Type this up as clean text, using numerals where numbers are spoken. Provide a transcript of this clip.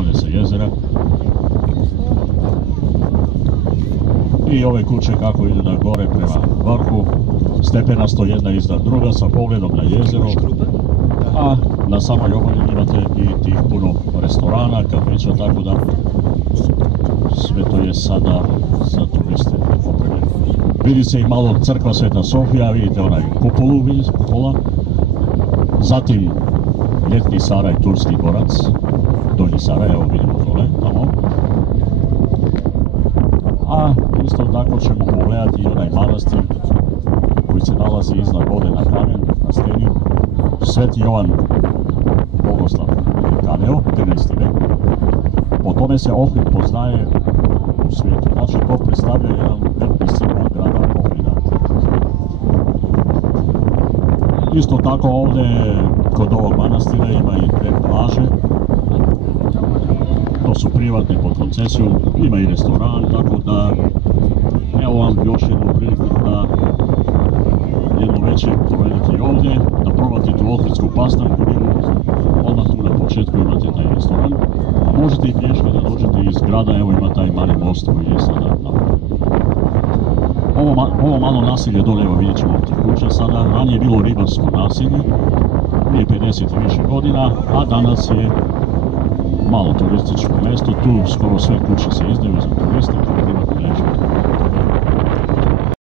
ovdje sa jezera. I ove kuće kako idu na gore prema vrhu, stepenasto jedna iznad druga sa pogledom na jezero. A na samoj obali imate i tih puno restorana, kafića, tako da sve to je sada za turiste opremljeno. Vidi se i malo crkva Sveta Sofija, vidite onaj kupolu, vidite kupola. Zatim ljetni Saraj, turski dvorac, Donji Saraj, evo vidimo dole, tamo. A isto tako ćemo pogledati i onaj manastir koji se nalazi iznad vode na kamen, na steni. Sveti Jovan Bogoslav Kaneo, 13. vek. Po tome se Ohrid poznaje u svijetu. Znači to predstavlja jedan veliki simbol grada Ohrida. Isto tako ovdje kod ovog manastira ima i dve plaže. To su privatne pod koncesijom, ima i restoran, tako da evo vam još jednu priliku da jednu večer provedete i ovdje, da probate tu ohridsku pastanku, odmah tu na početku imate taj restoran, a možete i pješke da dođete iz grada, evo ima taj mali most koji je sada na ovo malo naselje dole, evo vidjet ćemo tih kuća sada, ranije je bilo ribarsko naselje, prije 50 i više godina, a danas je malo turističko mjesto, tu skoro sve kuće se izdaju za turiste, kao privatni ležaj.